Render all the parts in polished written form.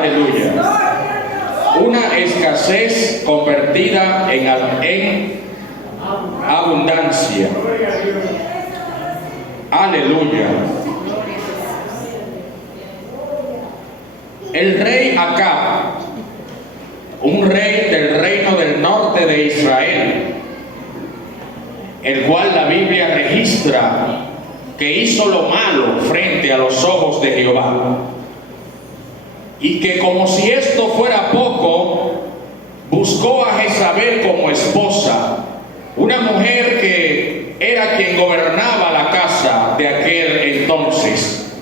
Aleluya. Una escasez convertida en abundancia. Aleluya. El rey Acab, un rey del reino del norte de Israel, el cual la Biblia registra que hizo lo malo frente a los ojos de Jehová, y que como si esto fuera poco, buscó a Jezabel como esposa, una mujer que era quien gobernaba la casa de aquel entonces.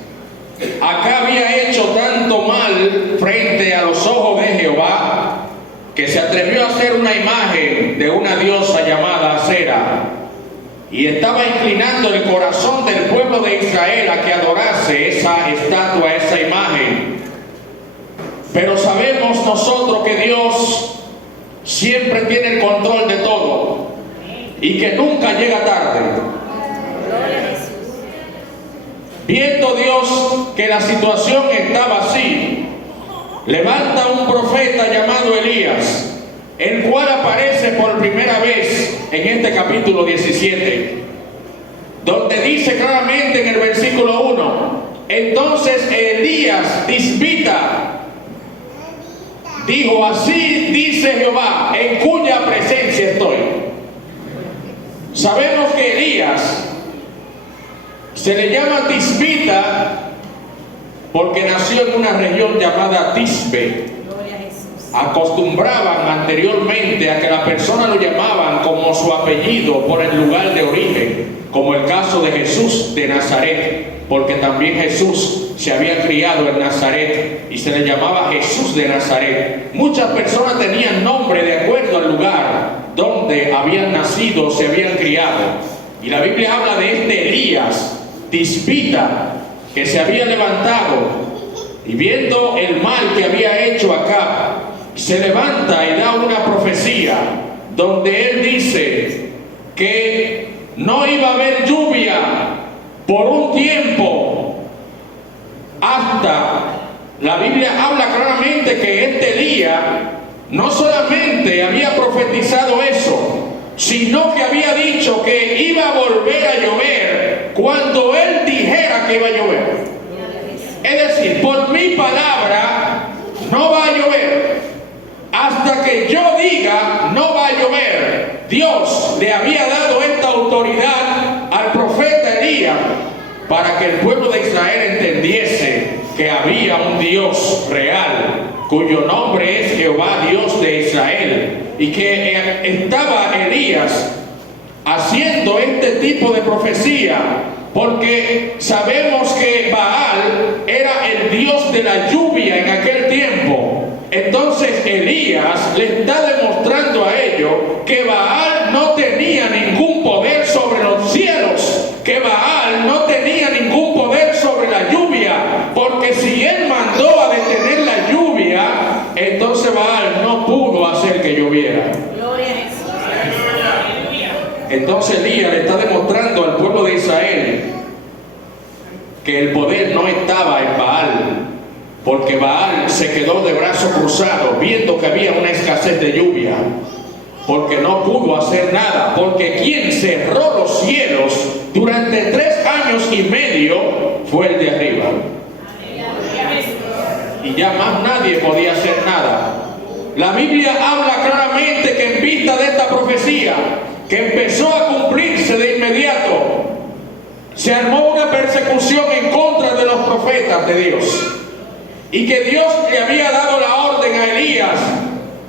Acá había hecho tanto mal frente a los ojos de Jehová que se atrevió a hacer una imagen de una diosa llamada Acera, y estaba inclinando el corazón del pueblo de Israel a que adorase esa estatua, esa imagen. Pero sabemos nosotros que Dios siempre tiene el control de todo y que nunca llega tarde. Viendo Dios que la situación estaba así, levanta un profeta llamado Elías, el cual aparece por primera vez en este capítulo 17, donde dice claramente en el versículo 1: entonces Elías tisbita dijo: así dice Jehová, en cuya presencia estoy. Sabemos que Elías se le llama tisbita porque nació en una región llamada Tisbe. Acostumbraban anteriormente a que la persona lo llamaban como su apellido por el lugar de origen, como el caso de Jesús de Nazaret, porque también Jesús se había criado en Nazaret y se le llamaba Jesús de Nazaret. Muchas personas tenían nombre de acuerdo al lugar donde habían nacido, se habían criado. Y la Biblia habla de este Elías tisbita, que se había levantado y viendo el mal que había hecho acá, se levanta y da una profecía donde él dice que no iba a haber lluvia por un tiempo, hasta la Biblia habla claramente que este Elías no solamente había profetizado eso, sino que había dicho que iba a volver a llover cuando él dijera que iba a llover. Es decir, por mi palabra no va a llover. Hasta que yo diga no va a llover. Dios le había dado esta autoridad al profeta Elías para que el pueblo de Israel entendiese que había un Dios real, cuyo nombre es Jehová, Dios de Israel, y que estaba Elías haciendo este tipo de profecía, porque sabemos que Baal era el dios de la lluvia en aquel tiempo. Entonces Elías le está demostrando a ellos que Baal no tenía ningún poder sobre los cielos, que Baal no tenía ningún poder sobre la lluvia, porque si él mandó a detener la lluvia, entonces Baal no pudo hacer que lloviera. Entonces Elías le está demostrando al pueblo de Israel que el poder no estaba en Baal, porque Baal se quedó de brazos cruzados viendo que había una escasez de lluvia, porque no pudo hacer nada, porque quien cerró los cielos durante 3 años y medio fue el de arriba, y ya más nadie podía hacer nada. La Biblia habla claramente que en vista de esta profecía, que empezó a cumplirse de inmediato, se armó una persecución en contra de los profetas de Dios, y que Dios le había dado la orden a Elías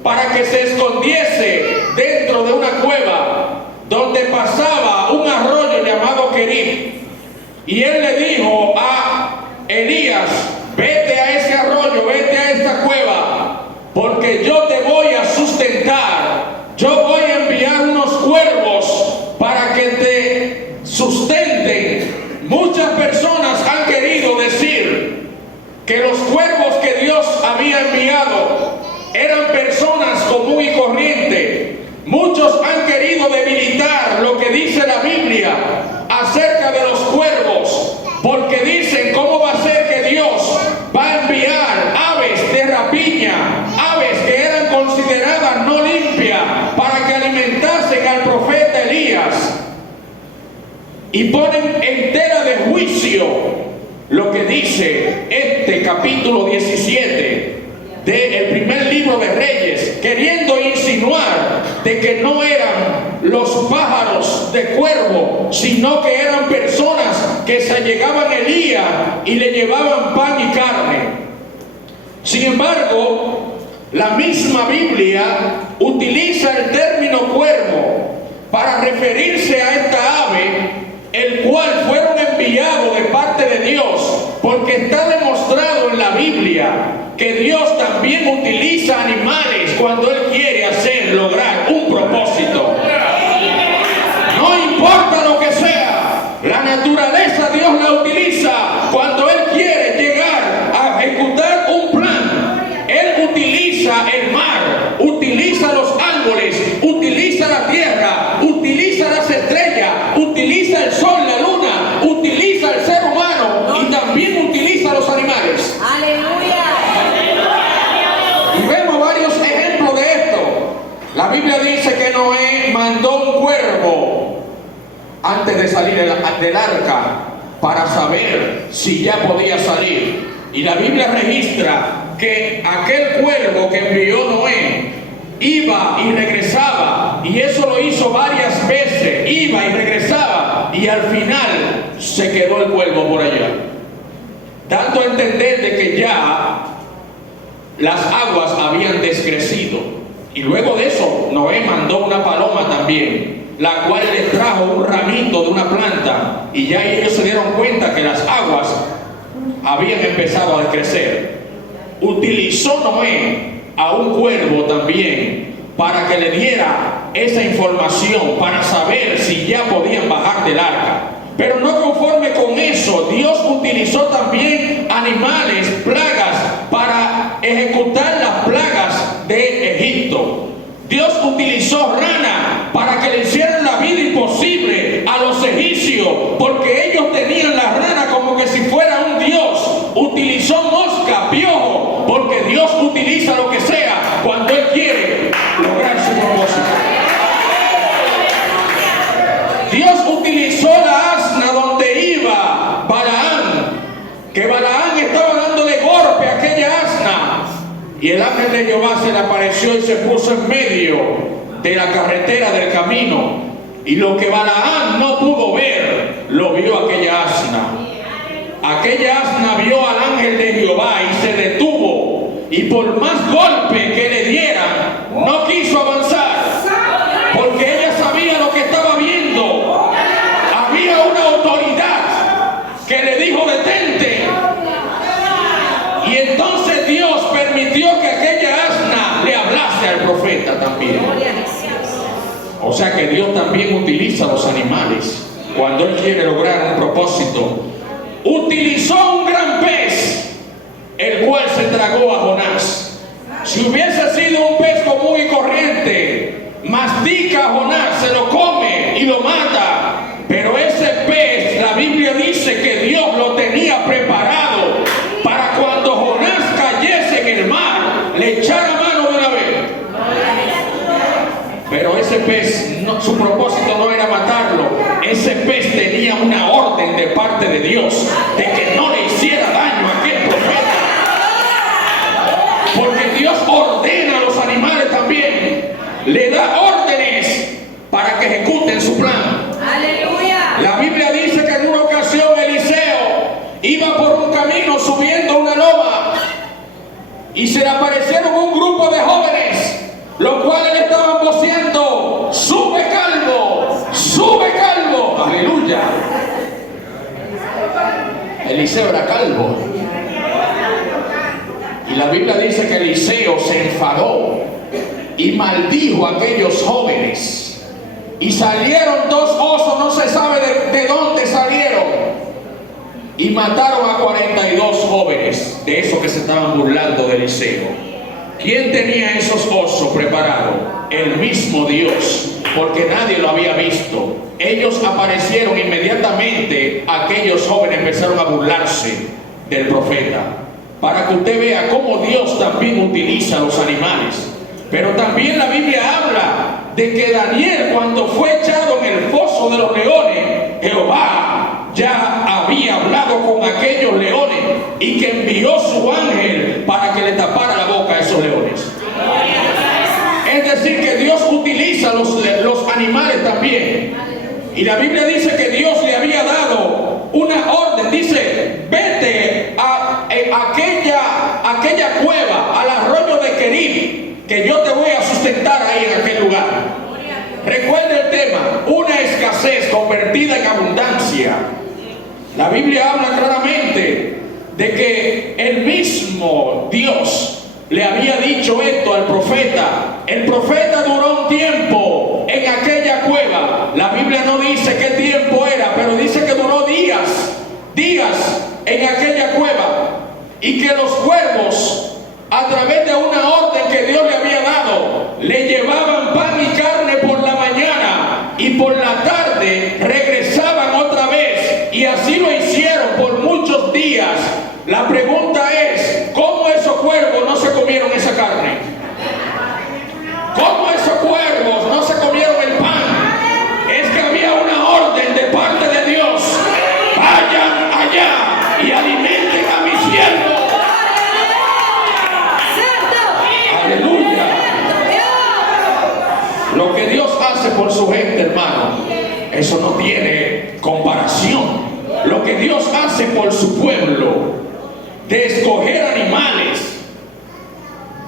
para que se escondiese dentro de una cueva donde pasaba un arroyo llamado Querib. Y él le dijo a Elías: vete a ese arroyo, vete a esta cueva, porque yo te voy a sustentar. Yo voy a enviar unos cuervos para que te sustenten. Muchas personas han querido decir que los cuervos que Dios había enviado eran personas común y corriente. Muchos han querido debilitar lo que dice la Biblia acerca de los cuervos, porque dicen: ¿cómo va a ser que Dios va a enviar aves de rapiña y ponen en tela de juicio lo que dice este capítulo 17 del primer libro de Reyes, queriendo insinuar de que no eran los pájaros de cuervo, sino que eran personas que se allegaban a Elías y le llevaban pan y carne. Sin embargo, la misma Biblia utiliza el término cuervo para referirse a esta ave, el cual fueron enviados de parte de Dios, porque está demostrado en la Biblia que Dios también utiliza animales cuando Él quiere lograr un propósito. No importa lo que sea, la naturaleza Dios la utiliza cuando Él quiere llegar a ejecutar un plan. Él utiliza el mar, utiliza los árboles, utiliza la tierra, utiliza las estrellas, utiliza el sol, la luna, utiliza el ser humano y también utiliza los animales. ¡Aleluya! Y vemos varios ejemplos de esto. La Biblia dice que Noé mandó un cuervo antes de salir del arca para saber si ya podía salir. Y la Biblia registra que aquel cuervo que envió Noé iba y regresaba, y eso lo hizo varias veces, iba y regresaba, y al final se quedó el cuervo por allá, dando a entender de que ya las aguas habían descrecido. Y luego de eso Noé mandó una paloma también, la cual le trajo un ramito de una planta, y ya ellos se dieron cuenta que las aguas habían empezado a descrecer. Utilizó Noé a un cuervo también para que le diera esa información, para saber si ya podían bajar del arca. Pero no conforme con eso, Dios utilizó también animales, plagas, para ejecutar las plagas de Egipto. Dios utilizó rana para que le hicieran la vida imposible a los egipcios, porque ellos tenían la rana como que si fuera un dios. Utilizó mosca, piojo, porque Dios utiliza lo que sea cuando Él quiere lograr su propósito. Dios utilizó la asna donde iba Balaán, que Balaán estaba dándole golpe a aquella asna, y el ángel de Jehová se le apareció y se puso en medio de la carretera del camino, y lo que Balaán no pudo ver, lo vio aquella asna. Aquella asna vio al ángel de Jehová y se detuvo, y por más golpe que le dieran, no quiso avanzar, porque ella sabía lo que estaba viendo. Había una autoridad que le dijo: detente. Y entonces Dios permitió que aquella asna le hablase al profeta también. O sea que Dios también utiliza los animales cuando Él quiere lograr un propósito. Utilizó un gran pez, el cual se tragó a Jonás. Si hubiese sido un pez común y corriente, mastica a Jonás, se lo come y lo mata. Pero ese pez, la Biblia dice que Dios lo tenía preparado para cuando Jonás cayese en el mar, le echara mano de una vez. Pero ese pez, su propósito no era matarlo. Ese pez tenía una orden de parte de Dios de que no le hiciera daño a aquel profeta. Porque Dios ordena a los animales también, le da órdenes para que ejecuten su plan. ¡Aleluya! La Biblia dice que en una ocasión Eliseo iba por un camino subiendo una loma, y se le aparecieron un grupo de jóvenes, los cuales le estaban voceando: sube calvo, sube calvo. Aleluya. Eliseo era calvo, y la Biblia dice que Eliseo se enfadó y maldijo a aquellos jóvenes, y salieron dos osos, no se sabe de dónde salieron, y mataron a 42 jóvenes de esos que se estaban burlando de Eliseo. ¿Quién tenía esos osos preparados? El mismo Dios, porque nadie lo había visto. Ellos aparecieron inmediatamente, aquellos jóvenes empezaron a burlarse del profeta, para que usted vea cómo Dios también utiliza los animales. Pero también la Biblia habla de que Daniel, cuando fue echado en el foso de los leones, Jehová ya había hablado con aquellos leones y que envió su ángel para que le tapara la boca a esos leones. Es decir, que Dios utiliza los animales también. Y la Biblia dice que Dios le había dado una orden. Dice, vete a aquella cueva, al arroyo de Querib, que yo te voy a sustentar ahí en aquel lugar. Recuerda el tema, una escasez convertida en abundancia. La Biblia habla claramente de que el mismo Dios le había dicho esto al profeta. El profeta duró un tiempo en aquella cueva. La Biblia no dice qué tiempo era, pero dice que duró días en aquella cueva. Y que los cuervos, a través de una orden que Dios le había dado, le llevaban pan y carne por la mañana y por la tarde regresaban otra vez. Y así lo hicieron por muchos días. La pregunta es, ¿cómo esos cuervos no se comieron esa carne? ¿Cómo esos cuervos no se comieron el pan? Es que había una orden de parte de Dios. Vayan allá y alimenten a mi siervo. Aleluya. Lo que Dios hace por su gente, hermano, eso no tiene comparación. Lo que Dios hace por su pueblo, de escoger animales.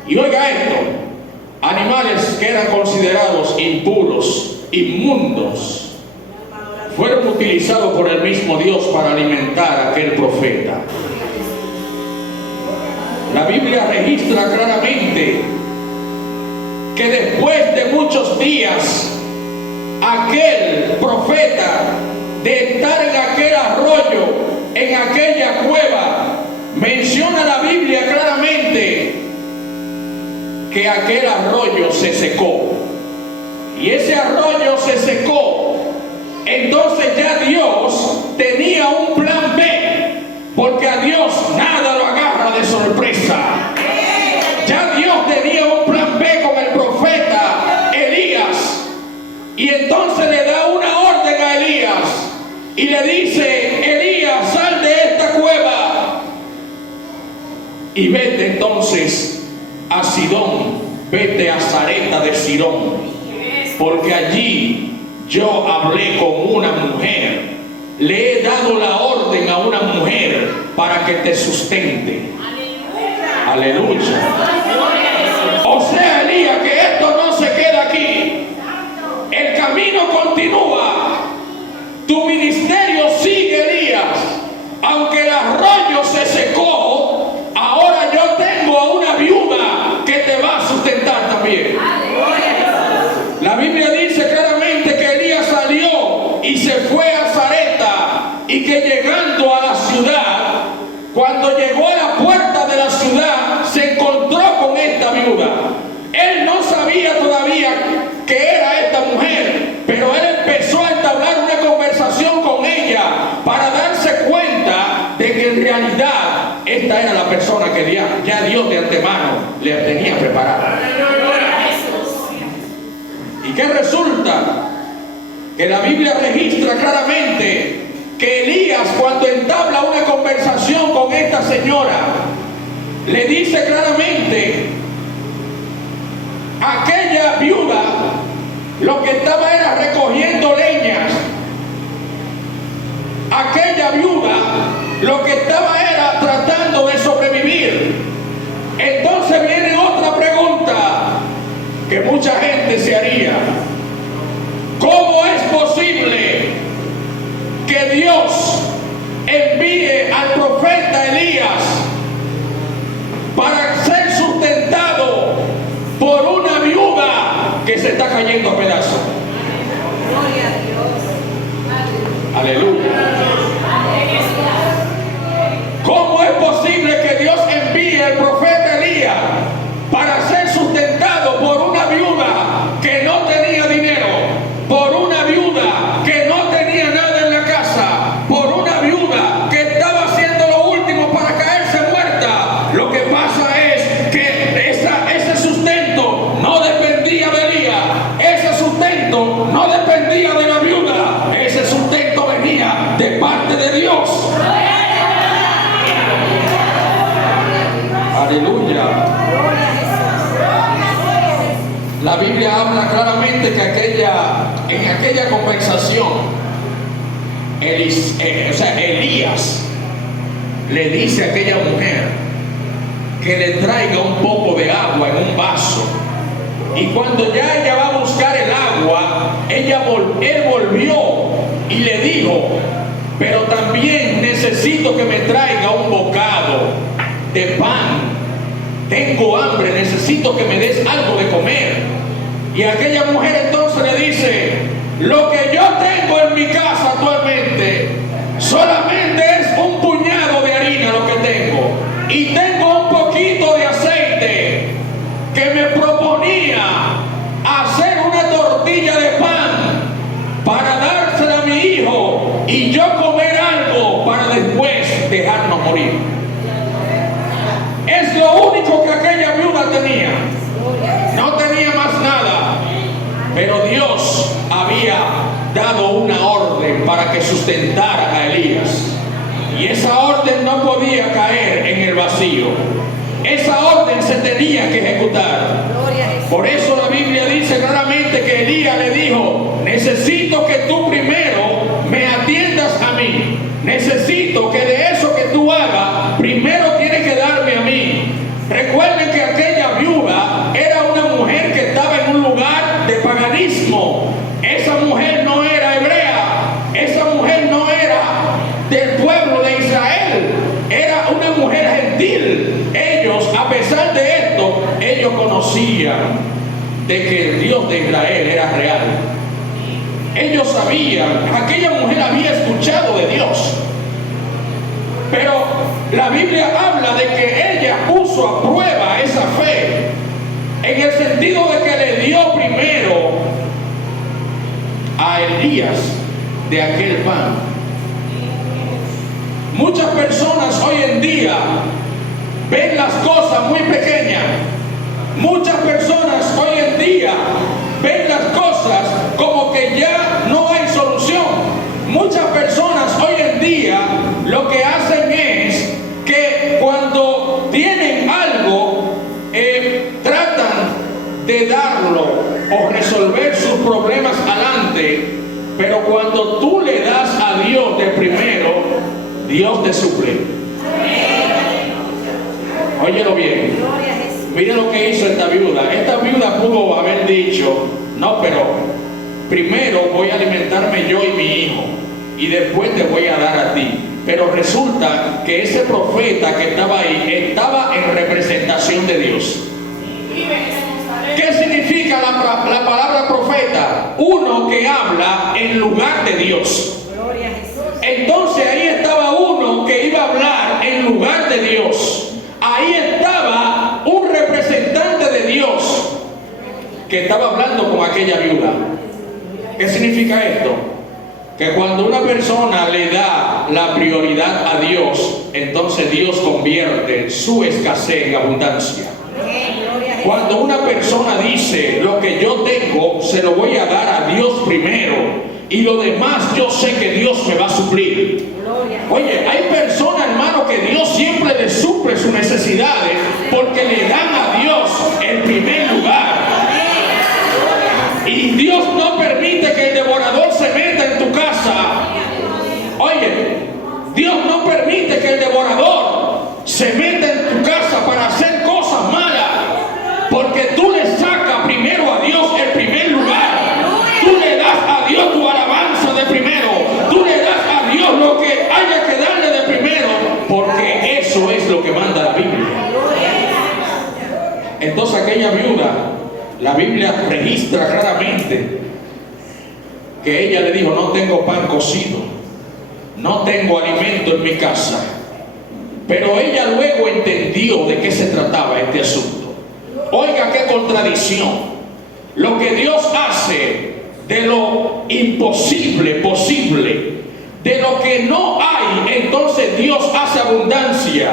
Y oiga esto, animales que eran considerados impuros, inmundos, fueron utilizados por el mismo Dios para alimentar a aquel profeta. La Biblia registra claramente que después de muchos días, aquel profeta, de estar en aquel arroyo, en aquella cueva, menciona la Biblia claramente que aquel arroyo se secó. Y ese arroyo se secó. Entonces ya Dios tenía un plan B, porque a Dios nada lo agarra de sorpresa. Ya Dios tenía un plan B con el profeta Elías. Y entonces le da una orden a Elías y le dice, Elías, sal de esta cueva y vete entonces a Sidón, vete a Sarepta de Sidón, porque allí yo hablé con una mujer, le he dado la orden a una mujer para que te sustente. Aleluya. O sea, Elías, que esto no se queda aquí, el camino continúa. Tu ministerio sigue, Elías. Aunque el arroyo se secó, ahora yo tengo a una viuda que te va a sustentar también. La Biblia dice claramente que Elías salió y se fue a Sarepta, y que llegando a la ciudad, cuando llegó a la puerta de la ciudad, se encontró con esta viuda. Él no sabía todavía que era esta mujer, pero él empezó a entablar una conversación con ella para darse cuenta de que en realidad esta era la persona que ya Dios de antemano le tenía preparada. ¿Y qué resulta? Que la Biblia registra claramente que Elías, cuando entabla una conversación con esta señora, le dice claramente, aquella viuda lo que estaba era recogiendo leñas. Aquella viuda lo que estaba era tratando de sobrevivir. Entonces viene otra pregunta que mucha gente se haría. ¿Cómo es posible que Dios envíe al profeta Elías para ser sustentado por una viuda que se está cayendo a pedazos? Gloria a Dios. Aleluya. ¿Cómo es posible que Dios envíe al profeta Elías para ser sustentado por una viuda que no tenía dinero, por una viuda que no tenía nada en la casa, por una viuda que estaba haciendo lo último para caerse muerta? Lo que pasa es que ese sustento no dependía de Elías, ese sustento no dependía de la viuda, ese sustento venía Aleluya. Gloria a Jesús. La Biblia habla claramente que en aquella conversación, Elías le dice a aquella mujer que le traiga un poco de agua en un vaso. Y cuando ya ella va a buscar el agua, él volvió y le dijo: pero también necesito que me traiga un bocado de pan. Tengo hambre, necesito que me des algo de comer. Y aquella mujer entonces le dice: lo que yo tengo en mi casa actualmente solamente es un puñado de harina lo que tengo. Y tengo un poquito de aceite que me proponía hacer una tortilla de pan para dársela a mi hijo y yo comer algo para después dejarnos morir. Es lo único que aquella viuda tenía. No tenía más nada. Pero Dios había dado una orden para que sustentara a Elías. Y esa orden no podía caer en el vacío. Esa orden se tenía que ejecutar. Por eso la Biblia dice claramente que Elías le dijo: necesito que tú primero me atiendas a mí. Necesito que de eso que tú hagas, primero tienes que darme a mí. Recuerden que aquella viuda era una mujer que estaba en un lugar de paganismo. Esa mujer no era hebrea. Esa mujer no era del pueblo de Israel. Era una mujer gentil. Ellos, a pesar de esto, ellos conocían de que el Dios de Israel era real. Ellos sabían, aquella mujer había escuchado de Dios. Pero la Biblia habla de que ella puso a prueba esa fe, en el sentido de que le dio primero a Elías de aquel pan. Muchas personas hoy en día ven las cosas muy pequeñas. Muchas personas hoy en día ven las cosas como que ya no hay solución. Muchas personas hoy en día lo que hacen es que cuando tienen algo, tratan de darlo o resolver sus problemas adelante, pero cuando tú le das a Dios de primero, Dios te suple. Óyelo bien. Mire lo que hizo esta viuda. Esta viuda pudo haber dicho: no, pero primero voy a alimentarme yo y mi hijo y después te voy a dar a ti. Pero resulta que ese profeta que estaba ahí estaba en representación de Dios. ¿Qué significa la palabra profeta? Uno que habla en lugar de Dios. Entonces ahí estaba uno que iba a hablar en lugar de Dios. Ahí estaba un representante de Dios que estaba hablando con aquella viuda. ¿Qué significa esto? Que cuando una persona le da la prioridad a Dios, entonces Dios convierte su escasez en abundancia. Cuando una persona dice: lo que yo tengo se lo voy a dar a Dios primero, y lo demás yo sé que Dios me va a suplir. Oye, hay personas, hermano, que Dios siempre les suple sus necesidades porque le dan a Dios el primer lugar. Y Dios no permite que el devorador se meta en tu casa. Oye, Dios no permite que el devorador se meta en tu casa para hacer cosas malas, porque tú le sacas primero a Dios el primer lugar. Tú le das a Dios tu alabanza de primero. Tú le das a Dios lo que haya que darle de primero, porque eso es lo que manda la Biblia. Entonces aquella viuda, la Biblia registra claramente que ella le dijo: no tengo pan cocido, no tengo alimento en mi casa. Pero ella luego entendió de qué se trataba este asunto. Oiga qué contradicción. Lo que Dios hace de lo imposible posible, de lo que no hay, entonces Dios hace abundancia.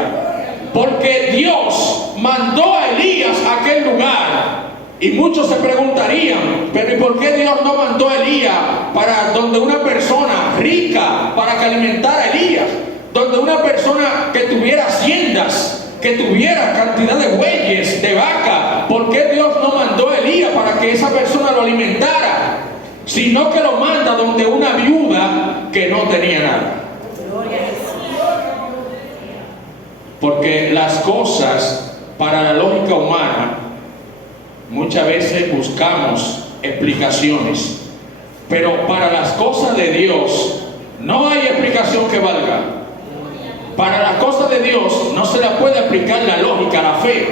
Porque Dios mandó a Elías a aquel lugar. Y muchos se preguntarían: pero ¿y por qué Dios no mandó a Elías para donde una persona rica para que alimentara a Elías? Donde una persona que tuviera haciendas, que que tuviera cantidad de bueyes, de vaca. ¿Por qué Dios no mandó a Elías para que esa persona lo alimentara? Sino que lo manda donde una viuda que no tenía nada. Porque las cosas, para la lógica humana, muchas veces buscamos explicaciones. Pero para las cosas de Dios, no hay explicación que valga. Para las cosas de Dios no se le puede aplicar la lógica, la fe.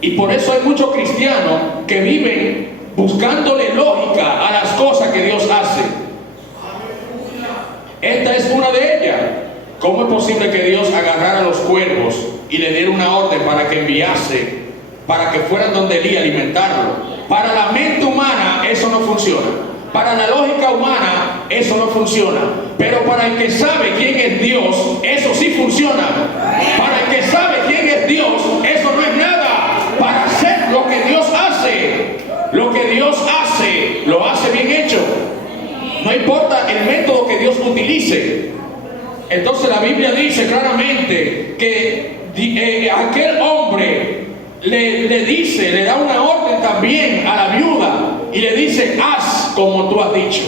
Y por eso hay muchos cristianos que viven buscándole lógica a las cosas que Dios hace. Esta es una de ellas. ¿Cómo es posible que Dios agarrara a los cuervos y le diera una orden para que enviase, para que fueran donde Elías a alimentarlo? Para la mente humana eso no funciona. Para la lógica humana eso no funciona. Pero para el que sabe quién es Dios, eso sí funciona. Para el que sabe quién es Dios, eso no es nada. Para hacer lo que Dios hace, lo que Dios hace, lo hace bien hecho. No importa el método que Dios utilice. Entonces la Biblia dice claramente que aquel hombre le da una orden también a la viuda y le dice: haz como tú has dicho.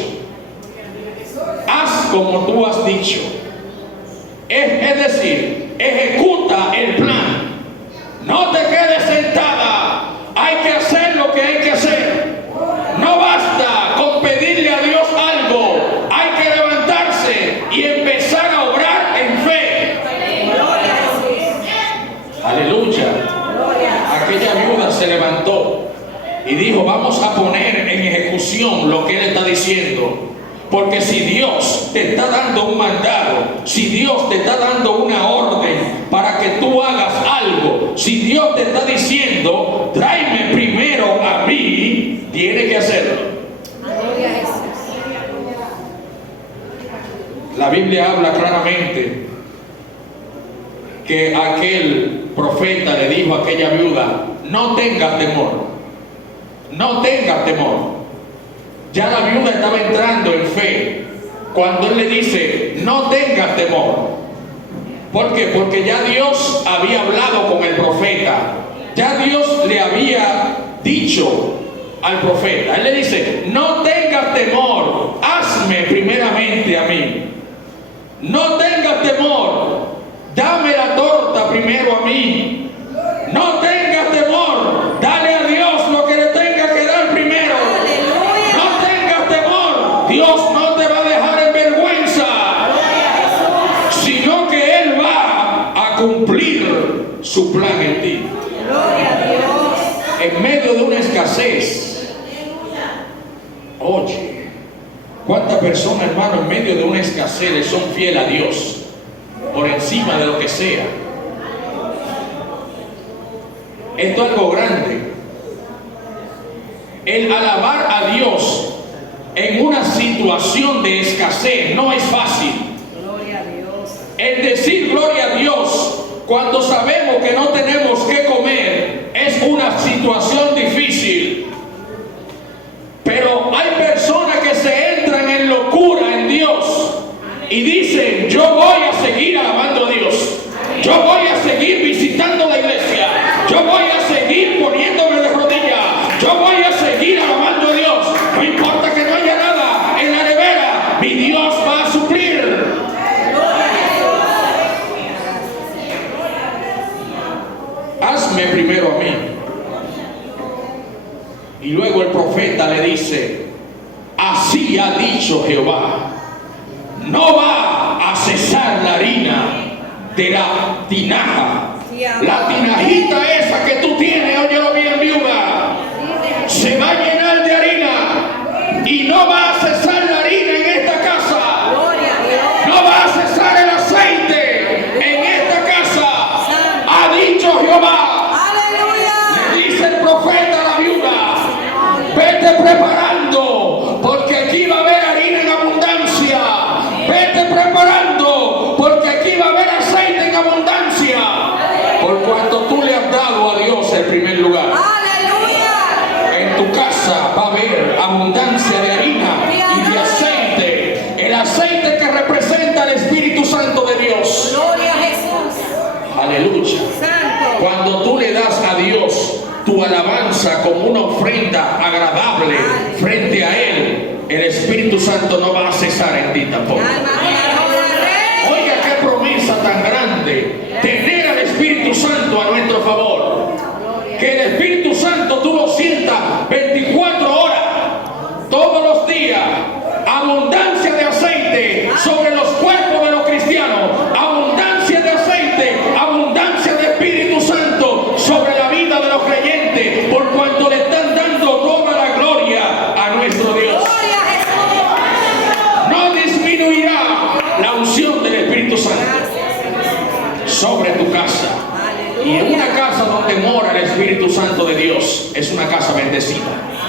Haz como tú has dicho. Es decir, ejecuta el plan. No te quedes sentada. Hay que hacer lo que hay que hacer. No basta con pedirle a Dios algo. Hay que levantarse y empezar a obrar en fe. Aleluya. Aquella viuda se levantó y dijo: vamos a poner en ejecución lo que Él está diciendo. Porque si Dios te está dando un mandado, si Dios te está dando una orden para que tú hagas algo, si Dios te está diciendo: tráeme primero a mí, tiene que hacerlo. La Biblia habla claramente que aquel profeta le dijo a aquella viuda: no tengas temor, no tengas temor. Ya la viuda estaba entrando en fe cuando él le dice: no tengas temor. ¿Por qué? Porque ya Dios había hablado con el profeta, ya Dios le había dicho al profeta. Él le dice: no tengas temor, hazme primeramente a mí. No tengas temor, dame la torta primero a mí. No tengas temor, dale a Dios lo que le tenga que dar primero. No tengas temor, Dios no te va a dejar en vergüenza, sino que Él va a cumplir su plan en ti. En medio de una escasez, oye, ¿cuántas personas, hermano, en medio de una escasez le son fieles a Dios por encima de lo que sea? Esto es algo grande. El alabar a Dios en una situación de escasez no es fácil. El decir gloria a Dios cuando sabemos que no tenemos que comer es una situación difícil. Pero hay personas que se entran en locura en Dios y dicen: yo voy a seguir alabando a Dios, yo voy a seguir visitando la iglesia, yo voy a seguir poniéndome de rodillas, yo voy a seguir alabando a Dios. No importa que no haya nada en la nevera, mi Dios va a suplir. Hazme primero a mí. Y luego el profeta le dice: así ha dicho Jehová, no va a cesar la harina de la tinaja. La tinajita esa que tú tienes, óyelo bien, viuda, se va a llenar de harina y no va a cesar la harina en esta casa. No va a cesar el aceite en esta casa. Ha dicho Jehová. Le dice el profeta a la viuda: vete preparando, porque aquí va a haber harina en abundancia. Vete preparando, porque aquí va a haber aceite en abundancia. Por cuanto tú le has dado a Dios el primer lugar. En tu casa va a haber abundancia de harina y de aceite. El aceite que representa el Espíritu Santo de Dios. Aleluya. tu alabanza como una ofrenda agradable frente a Él, el Espíritu Santo no va a cesar en ti tampoco. Oiga qué promesa tan grande, tener al Espíritu Santo a nuestro favor. Que el Espíritu Santo tú lo sientas 24 horas, todos los días. Abundancia de aceite sobre los cuerpos de los cristianos. Abundancia de aceite, abundancia de Espíritu Santo sobre la vida de los creyentes, por cuanto le están dando toda la gloria a nuestro Dios. No disminuirá la unción del Espíritu Santo sobre tu casa. Y en una casa donde mora el Espíritu Santo de Dios es una casa bendecida.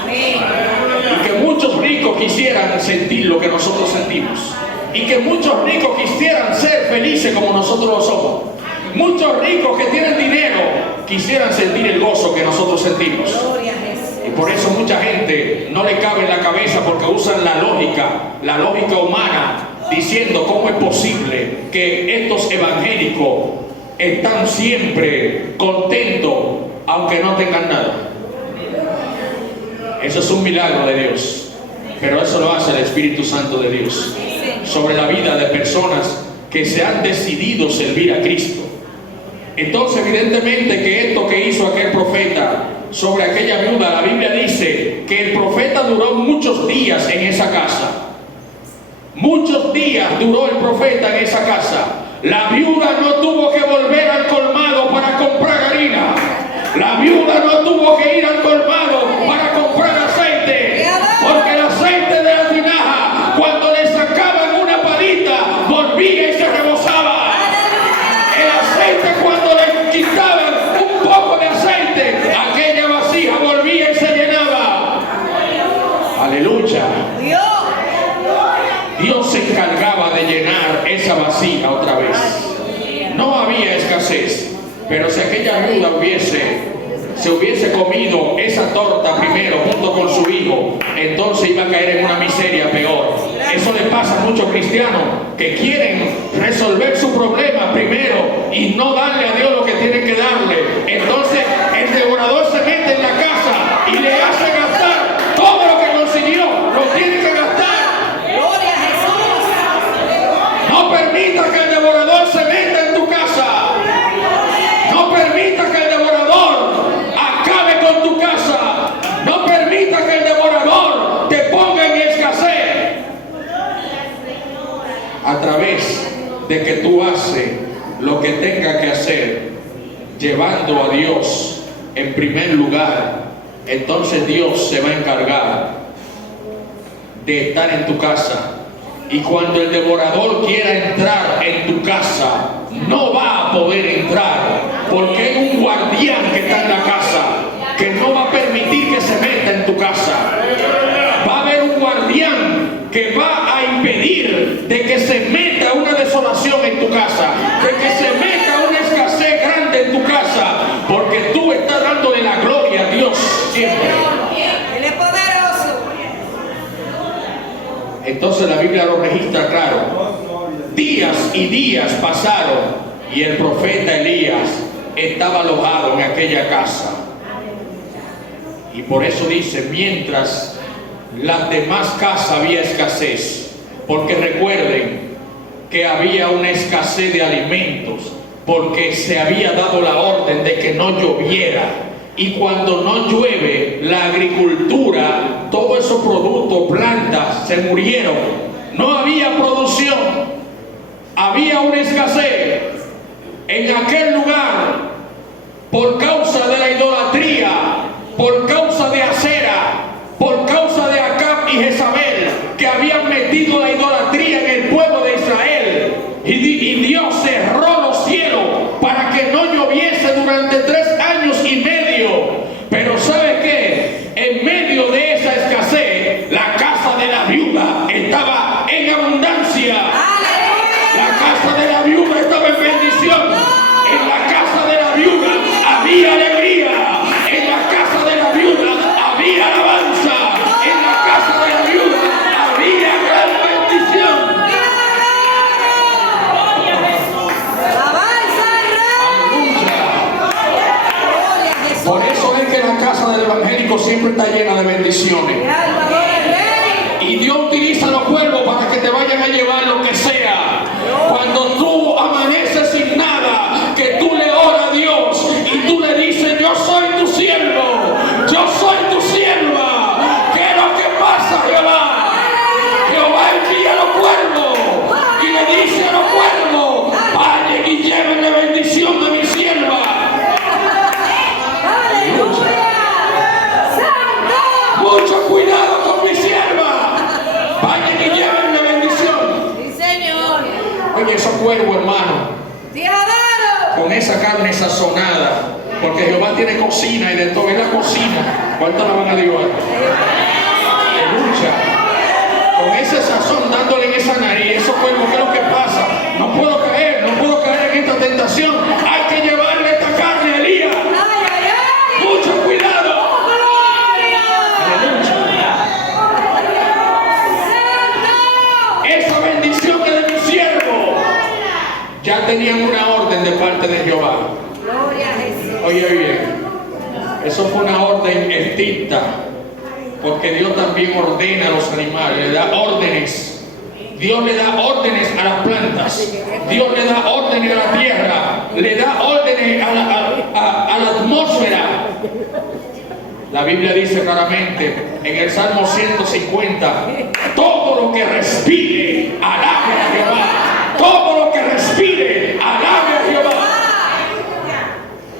Y que muchos ricos quisieran sentir lo que nosotros sentimos. Y que muchos ricos quisieran ser felices como nosotros lo somos. Muchos ricos que tienen dinero quisieran sentir el gozo que nosotros sentimos. Y por eso mucha gente no le cabe en la cabeza, porque usan la lógica humana, diciendo cómo es posible que estos evangélicos están siempre contentos aunque no tengan nada. Eso es un milagro de Dios, pero eso lo hace el Espíritu Santo de Dios sobre la vida de personas que se han decidido servir a Cristo. Entonces, evidentemente que esto que hizo aquel profeta sobre aquella viuda, la Biblia dice que el profeta duró muchos días en esa casa. Muchos días duró el profeta en esa casa. La viuda no tuvo que volver al colmado para comprar harina. La viuda no tuvo que ir al colmado para comprar aceite, porque el aceite de la tinaja, cuando le sacaban una palita, volvía y se rebosaba. El aceite, cuando le quitaban un poco de aceite, aquella vasija volvía y se llenaba. Aleluya. Dios se encargaba de llenar esa vasija otra vez. No había escasez, pero si aquella viuda se hubiese comido esa torta primero junto con su hijo, entonces iba a caer en una miseria peor. Eso le pasa a muchos cristianos que quieren resolver su problema primero y no darle a Dios lo que tienen que darle. Entonces el devorador se mete en la casa y le hace gastar todo lo que consiguió, lo tiene que gastar. No permita que el devorador se meta en tu casa. No permita que el devorador acabe con tu casa. No permita que el devorador te ponga en escasez. A través de que tú haces lo que tenga que hacer, llevando a Dios en primer lugar, entonces Dios se va a encargar de estar en tu casa. Y cuando el devorador quiera entrar en tu casa, no va a poder entrar, porque hay un guardián que está en la casa que no va a permitir que se meta en tu casa. Va a haber un guardián que va a impedir de que se meta una desolación en tu casa, de que se meta una escasez grande en tu casa, porque tú estás dándole la gloria a Dios siempre. Él es poderoso. Entonces la Biblia lo registra claro. Días y días pasaron y el profeta Elías estaba alojado en aquella casa. Y por eso dice, mientras las demás casas había escasez, porque recuerden que había una escasez de alimentos, porque se había dado la orden de que no lloviera. Y cuando no llueve, la agricultura, todos esos productos, plantas, se murieron. No había producción, había una escasez en aquel lugar por causa de la idolatría, por causa de Acera, por causa de Acab y Jezabel, que habían metido la idolatría en el pueblo de Israel. Y Dios cerró los cielos para que no lloviese durante 3 años y medio. Pero ¿sabe qué? En medio de esa escasez, la casa de la viuda estaba en abundancia. La casa de la viuda estaba en bendición. En la casa de la viuda había alegría. En la casa de la viuda había alabanza. En la casa de la viuda había gran bendición. evangélico siempre está llena de bendiciones. Mi alma adora al Rey. Y Dios utiliza los cuervos para que te vayan a llevar lo que sea. Cuando tú amaneces sin nada, que tú le oras a Dios y tú le dices: yo soy tu siervo, yo soy tu sierva. ¿Qué es lo que pasa, Jehová? Jehová envía a los cuervos y le dice a los cuervos: vayan y lleven la bendición de mi sierva. ¡Aleluya! ¡Santo! Mucho cuidado con mi sierva. Vayan y lleven la bendición. ¡Sí, Señor! Oye, esos cuervos, hermano, ¡Te adoro! con esa carne sazonada, porque Jehová tiene cocina y de todo, es la cocina. ¿Cuánto la van a Dios? Aleluya. Con ese sazón dándole en esa nariz, esos cuervos, ¿qué es lo que pasa? No puedo caer en esta tentación. Hay que llevarle esta carne a Elías. ¡Ay, ay, ay! Mucho cuidado. Aleluya. ¡Santo! Esa bendición es de mi siervo. Ya tenían una orden de parte de Jehová. ¡Gloria a Jesús! Oye bien, eso fue una orden estricta, porque Dios también ordena a los animales, le da órdenes. Dios le da órdenes a las plantas, Dios le da órdenes a la tierra, le da órdenes a la atmósfera. La Biblia dice claramente en el Salmo 150: todo lo que respire, alabe a Jehová. Todo lo que respire, alabe a Jehová.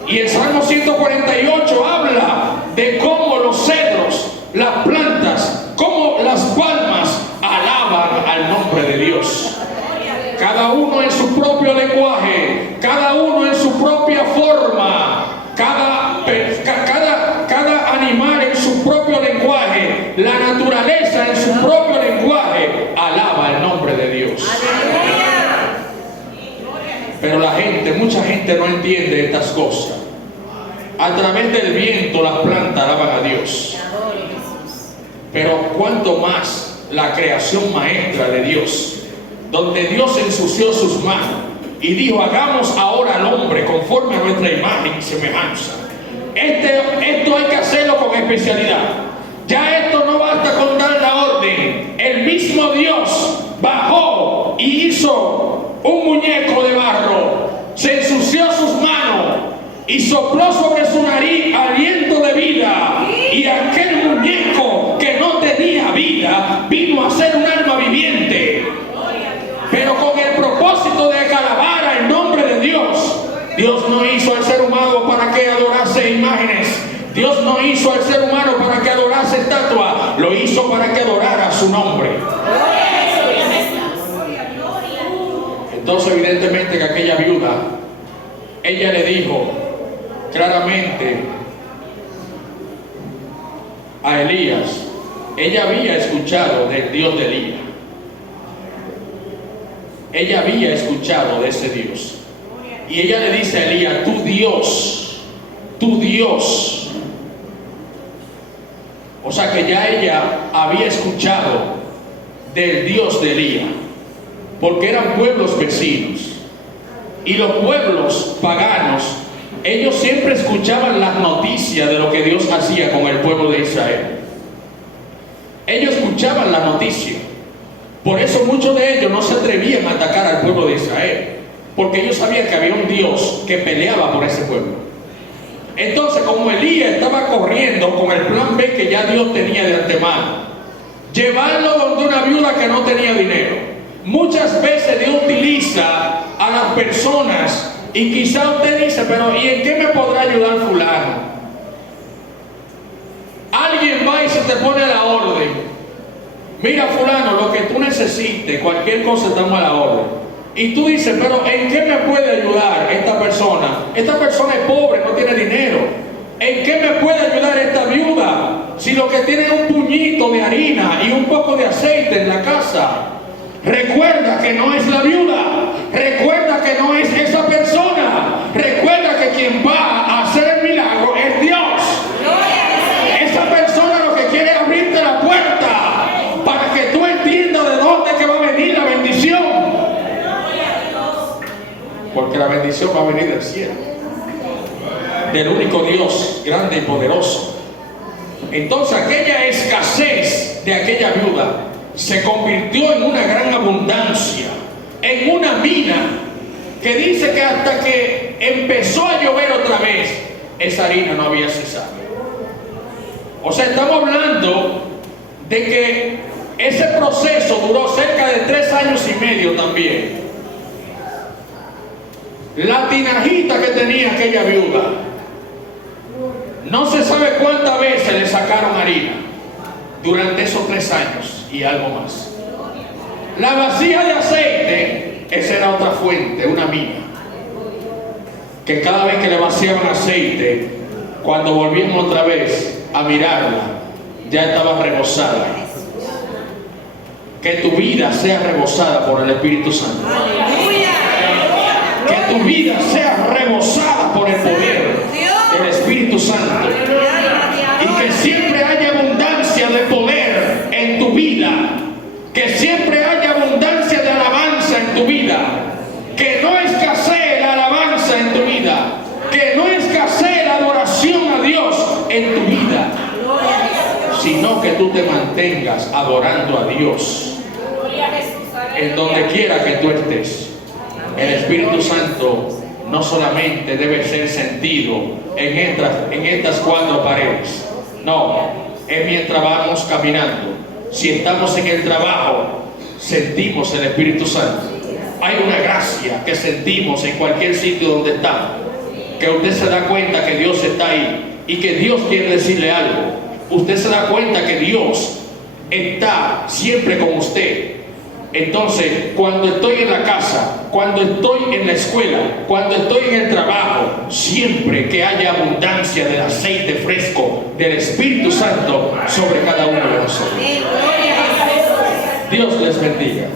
Y el Salmo 148 habla de cómo los cedros, las plantas, cómo las palmas alaban al nombre de Dios. Cada uno en su propio lenguaje, cada uno en su propia forma, cada animal en su propio lenguaje, la naturaleza en su propio lenguaje, alaba el nombre de Dios. Pero la gente, mucha gente no entiende estas cosas. A través del viento las plantas alaban a Dios. Pero cuanto más la creación maestra de Dios, donde Dios ensució sus manos y dijo: hagamos ahora al hombre conforme a nuestra imagen y semejanza. Esto hay que hacerlo con especialidad. Ya esto no basta con dar la orden. El mismo Dios bajó y hizo un muñeco de barro, se ensució sus manos y sopló sobre su nariz aliento de vida, y aquel muñeco que no tenía vida vino a ser un alma viviente, pero con el propósito de que alabara el nombre de Dios. Dios no hizo al ser humano para que adorase imágenes. Dios no hizo al ser humano para que adorase estatuas. Lo hizo para que adorara su nombre. Entonces, evidentemente, que aquella viuda, ella le dijo claramente a Elías, ella había escuchado del Dios de Elías. Ella había escuchado de ese Dios. Y ella le dice a Elías: tu Dios. O sea que ya ella había escuchado del Dios de Elías, porque eran pueblos vecinos. Y los pueblos paganos, ellos siempre escuchaban las noticias de lo que Dios hacía con el pueblo de Israel. Ellos escuchaban la noticia. Por eso muchos de ellos no se atrevían a atacar al pueblo de Israel, porque ellos sabían que había un Dios que peleaba por ese pueblo. Entonces, como Elías estaba corriendo con el plan B que ya Dios tenía de antemano, llevarlo donde una viuda que no tenía dinero. Muchas veces Dios utiliza a las personas, y quizá usted dice: pero ¿y en qué me podrá ayudar fulano? Alguien va y se te pone a la orden: mira fulano, lo que tú necesites, cualquier cosa estamos a la orden. Y tú dices: pero ¿en qué me puede ayudar esta persona? Esta persona es pobre, no tiene dinero. ¿En qué me puede ayudar esta viuda? Si lo que tiene es un puñito de harina y un poco de aceite en la casa. Recuerda que no es la viuda. Recuerda que no es esa persona. Recuerda que quien va a hacer el milagro es Dios. Esa persona lo que quiere es abrirte la puerta para que tú entiendas de dónde que va a venir la bendición. Porque la bendición va a venir del cielo, del único Dios grande y poderoso. Entonces aquella escasez de aquella viuda se convirtió en una gran abundancia, en una mina que dice que hasta que empezó a llover otra vez, esa harina no había cesado. O sea, estamos hablando de que ese proceso duró cerca de 3 años y medio también. La tinajita que tenía aquella viuda, no se sabe cuántas veces le sacaron harina durante esos 3 años y algo más. La vasija de aceite, esa era otra fuente, una mina, que cada vez que le vaciaban aceite, cuando volvíamos otra vez a mirarla, ya estaba rebosada. Que tu vida sea rebosada por el Espíritu Santo. Que tu vida sea rebosada por el poder del Espíritu Santo. Y que siempre haya abundancia de poder en tu vida. Que siempre haya abundancia de alabanza en tu vida. Que no escasee la alabanza en tu vida. Que no escasee la adoración a Dios en tu vida. Sino que tú te mantengas adorando a Dios en donde quiera que tú estés. El Espíritu Santo no solamente debe ser sentido en estas 4 paredes. No, es mientras vamos caminando. Si estamos en el trabajo, sentimos el Espíritu Santo. Hay una gracia que sentimos en cualquier sitio donde estamos, que usted se da cuenta que Dios está ahí y que Dios quiere decirle algo. Usted se da cuenta que Dios está siempre con usted. Entonces, cuando estoy en la casa, cuando estoy en la escuela, cuando estoy en el trabajo, siempre que haya abundancia del aceite fresco del Espíritu Santo sobre cada uno de nosotros. Dios les bendiga.